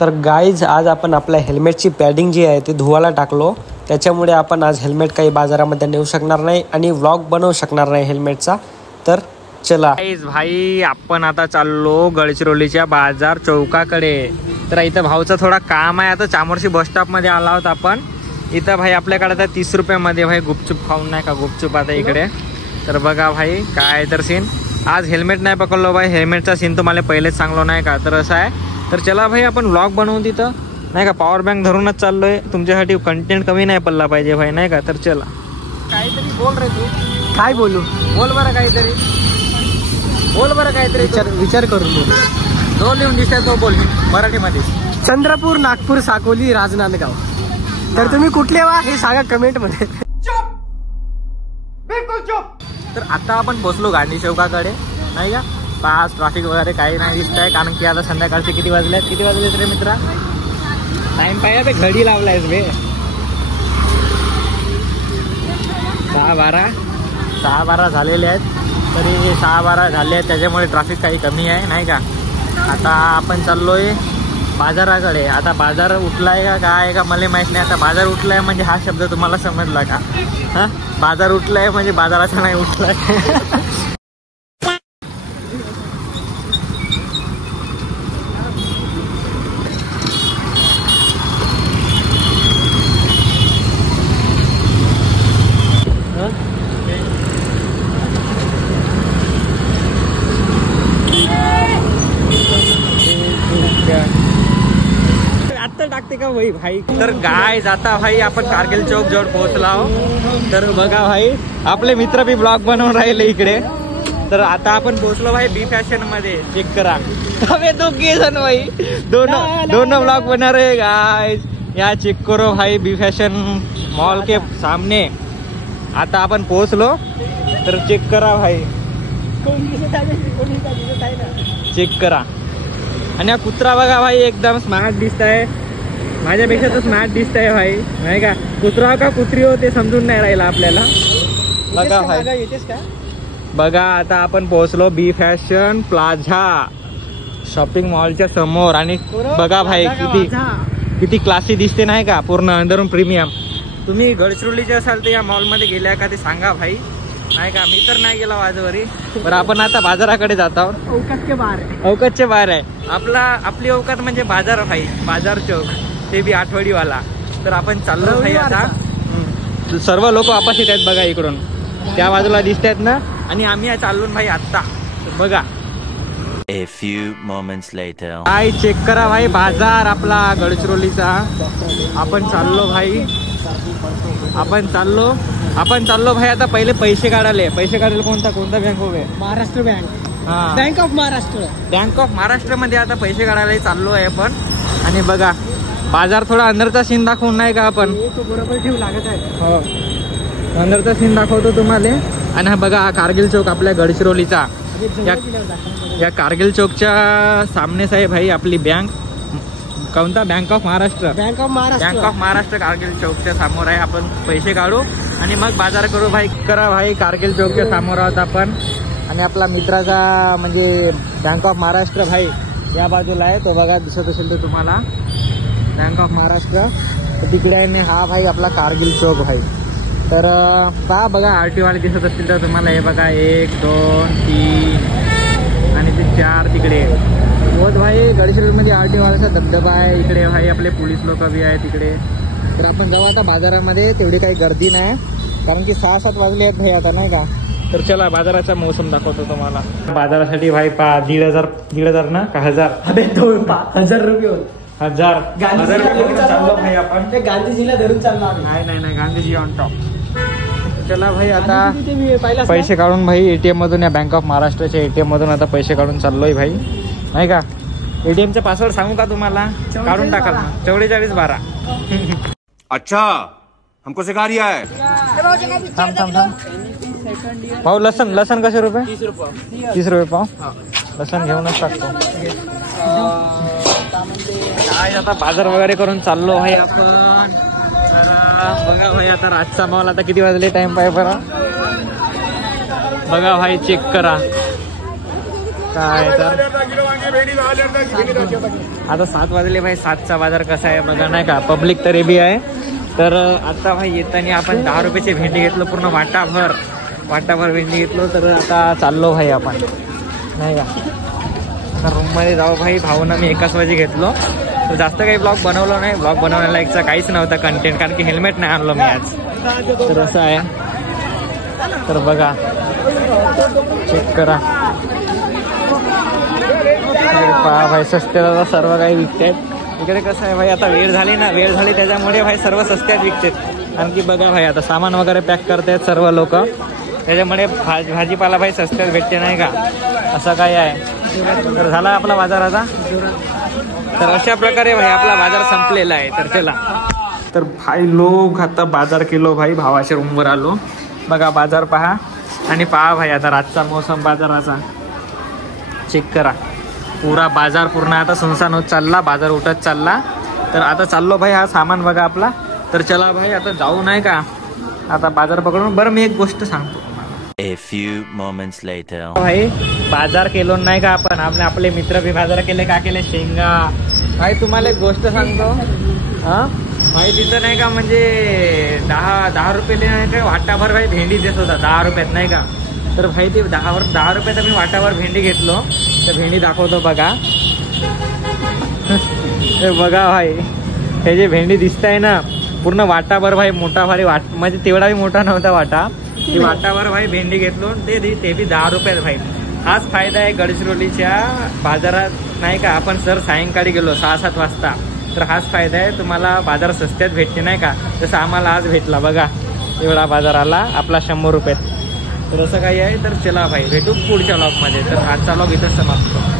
तर गाईज आज आपण आपल्या हेल्मेटची पॅडिंग जी आहे ती धुवायला टाकलो, त्याच्यामुळे आपण आज हेल्मेट काही बाजारामध्ये नेऊ शकणार नाही आणि व्लॉग बनवू शकणार नाही हेल्मेटचा। तर चला गाईज भाई आपण आता चाललो गडचिरोलीच्या बाजार चौकाकडे। तर इथं भाऊचा थोडा काम आहे, आता चामोर्शी बस स्टॉप मध्ये आला होता आपण। इथं भाई आपल्याकडे आता 30 रुपयामध्ये भाई गुपचूप खाऊन नाही का, गुपचूप आता इकडे। तर बघा भाई काय तर सीन, आज हेल्मेट नाही पकडलो भाई, हेल्मेटचा सीन तुम्हाला पहिलेच सांगलो नाही का। तर असं आहे, तर चला भाई आपण व्लॉग बनवून तिथं नाही का, पॉवर बँक धरूनच चाललोय, तुमच्यासाठी कंटेंट कमी नाही पडला पाहिजे भाई नाही का। तर चला काहीतरी बोल रे तू, काय बोलू, बोल बरं काहीतरी, बोल बरं काहीतरी, विचार करून बोल। जो लिहून दिसतोय तो बोल मराठीमध्ये। चंद्रपूर, नागपूर, साकोली, राजनांदगाव। तर तुम्ही कुठले वा हे सांगा कमेंट मध्ये। चुप, बिलकुल चुप। तर आता आपण पोहोचलो गांधी चौकाकडे नाही का। पास ट्रॅफिक वगैरे काही नाही दिसत आहे, कारण की आता संध्याकाळचे किती वाजलेत रे मित्रा, टाइम पाहिजे ते घडी लावलायस बे, 6:12 झालेले आहेत। तरी 6:12 झाले आहेत, त्याच्यामुळे ट्रॅफिक काही कमी आहे नाही का। आता आपण चाललोय बाजाराकडे। आता बाजार उठलाय का काय का मला माहित नाही। आता बाजार उठलाय म्हणजे हा शब्द तुम्हाला समजला का? हा, बाजार उठलाय म्हणजे बाजाराचा नाही उठलाय। आता टाकते का भाई भाई। तर गाय जाता भाई आपण कारगिल चौक जवळ पोहोचला आहो। तर बघा भाई आपले मित्र बी ब्लॉग बनवून राहिले इकडे। तर आता आपण पोहोचलो भाई बी फॅशन मध्ये, चेक करा हमें तो केसन भाई दोनों ब्लॉग बना रहे गाइस। या चेक करो भाई बी फॅशन मॉल के सामने आता आपण पोहोचलो। तर चेक करा भाई, चेक करा। आणि हा कुत्रा बघा भाई एकदम स्मार्ट दिसत आहे, माझ्यापेक्षा तर स्मार्ट दिसत आहे भाई नाही का। कुत्रा का कुत्री हो ते समजून नाही राहिला आपल्याला। बघा भाई, बघा आता आपण पोहोचलो बी फॅशन प्लाझा शॉपिंग मॉलच्या समोर। आणि बघा भाई किती क्लासी दिसते नाही का, पूर्ण अंदरून प्रीमियम। तुम्ही गडचिरोलीचे असाल तर या मॉलमध्ये गेल्या का ते सांगा भाई नाही का। मी तर नाही गेला आजवरी। बरं आपण आता बाजाराकडे जात आहोत। अवकातच्या बाहेर आहे आपली अवकात म्हणजे बाजार भाई, बाजार चौक, ते बी आठवडीवाला। तर आपण चाललो भाई आता, सर्व लोक वापस येत आहेत बघा इकडून, त्या बाजूला दिसत आहेत ना। आणि आम्ही चाललो भाई आत्ता, बघा A few moments later. भाई चेक करा भाई बाजार आपला गडचिरोलीचा। आपण चाललो भाई, आपण चाललो भाई आता पहिले पैसे काढायला कोणता बँक हो गए, महाराष्ट्र बँक, हा bank of Maharashtra, bank of Maharashtra मध्ये आता पैसे काढायला चाललो आहे आपण। आणि बघा बाजार थोडा अंदरचा सीन दाखवून नाही का आपण, बरोबर ठेवू लागत आहे। हो अंदरचा सीन दाखवतो तुम्हाला। आणि हा बघा हा कारगिल चौक आपल्या गडचिरोलीचा, या कारगिल चौकच्या सामनेच आहे भाई आपली बँक, कोणता bank of Maharashtra, bank of Maharashtra Kargil चौकच्या समोर आहे। आपण पैसे काढू आणि मग बाजार करू भाई। करा भाई कारगिल चौकच्या समोर आहोत आपण। आणि आपला मित्राचा म्हणजे बँक ऑफ महाराष्ट्र भाई या बाजूला आहे, तो बघा दिसत असेल तर तुम्हाला बँक ऑफ महाराष्ट्र। तर तिकडे आहे मी, हा भाई आपला कारगिल चौक भाई। तर पहा बघा आरटी वाले दिसत असतील तर तुम्हाला, हे बघा 1 2 3 आणि ते 4 तिकडे बहुत भाई। गडचिरोलीमध्ये आरटी वाल्याचा धबधबा आहे, इकडे भाई आपले पोलीस लोक बी आहे तिकडे। तर आपण जाऊ आता बाजारामध्ये, तेवढी काही गर्दी नाही कारण की 6-7 वाजले आहेत भाई आता नाही का। तर चला बाजाराचा मोसम दाखवतो तुम्हाला। बाजारासाठी भाई 1,500 ना का 1000, अबे 1000 रुपये होत, 1000 चाललो भाई आपण। ते गांधीजीला धरून चाललो नाही गांधीजी ऑन टॉप। चला भाई आता पैसे काढून भाई एटीएम मधून, या बँक ऑफ महाराष्ट्राच्या एटीएम मधून आता पैसे काढून चाललोय भाई नाही का। एटीएमचा पासवर्ड सांगू का तुम्हाला, काढून टाकाल 4412। अच्छा हमको सिखा रिया है। भाऊ लसन कसे रुपये? 30 रुपये पाव। लसन घेऊनच टाकतो। काय आता बाजार वगैरे करून चाललो भाई आपण। बघा भाई आता रातचा माल, आता किती वाजले टाइम पाय बरं बघा भाई, चेक करा काय तर आता 7 वाजले भाई. 7चा बाजार कसा आहे बघा नाही का. पब्लिक तरी बी आहे. तर आता भाई येताना आपण 10 रुपयाची भेंडी घेतलो पूर्ण वाटाभर भेंडी घेतलो. तर आता चाललो भाई आपण नाही का. आता रूममध्ये जाऊ भाई. भाऊना मी एकाच वाजे घेतलो. तर जास्त काही ब्लॉग बनवलो नाही. ब्लॉग बनवण्याला काहीच नव्हता कंटेंट, कारण की हेल्मेट नाही आणलो मी आज. तर असं आहे. तर बघा चेक करा. पहा भाई सस्त्याला सर्व काही विकतात इकडे. कसं आहे भाई आता वेळ झाली त्याच्यामुळे भाई सर्व सस्त्यात विकतात. आणखी बघा भाई आता सामान वगैरे पॅक करतायत सर्व लोक, त्याच्यामुळे भाजीपाला भाई सस्त्यात भेटते नाही का. असं काय आहे. तर झाला आपला बाजार आता. तर अशा प्रकारे भाई आपला बाजार संपलेला आहे. तर चला. तर भाई लोक आता बाजार केलो भाई. भावाच्या रूमवर आलो. बघा बाजार पहा. आणि पहा भाई आता रातचा मोसम बाजाराचा चेक करा. पुरा बाजार पूर्ण आता सुनसान होत चालला. बाजार उठत चालला. तर आता चाललो भाई हा सामान बघा आपला. तर चला भाई आता जाऊ नाही का. आता बाजार पकडून. बरं मी एक गोष्ट सांगतो. A few moments later. भाई बाजार केलो नाही का आपण. आपले मित्र बी बाजार केले. का केले शेंगा. भाई तुम्हाला एक गोष्ट सांगतो. हा भाई तिथं नाही का म्हणजे 10 रुपये नाही का वाटाभर भाई भेंडी देत होता 10 रुपयात नाही का. तर भाई ते 10 रुपयात मी वाटाभर भेंडी घेतलो. तर भेंडी दाखवतो बघा. हे बघा भाई हे जे भेंडी दिसताय ना पूर्ण वाटाभर भाई मोठा भारी म्हणजे तेवढा बी मोठा नव्हता वाटा. ती वाटाभर भाई भेंडी घेतलो. ते बी 10 रुपयात भाई. हाच फायदा आहे गडचिरोलीच्या बाजारात नाही का. आपण सर सायंकाळी गेलो 6-7 वाजता. तर हाच फायदा आहे. तुम्हाला बाजार सस्त्यात भेटते नाही का. जसं आम्हाला आज भेटला बघा. एवढा बाजार आला आपला 100 रुपयात. तर असं काही आहे. तर चला भाई भेटू पुढच्या व्लॉगमध्ये. तर आजचा व्लॉग इथंच समाप्त.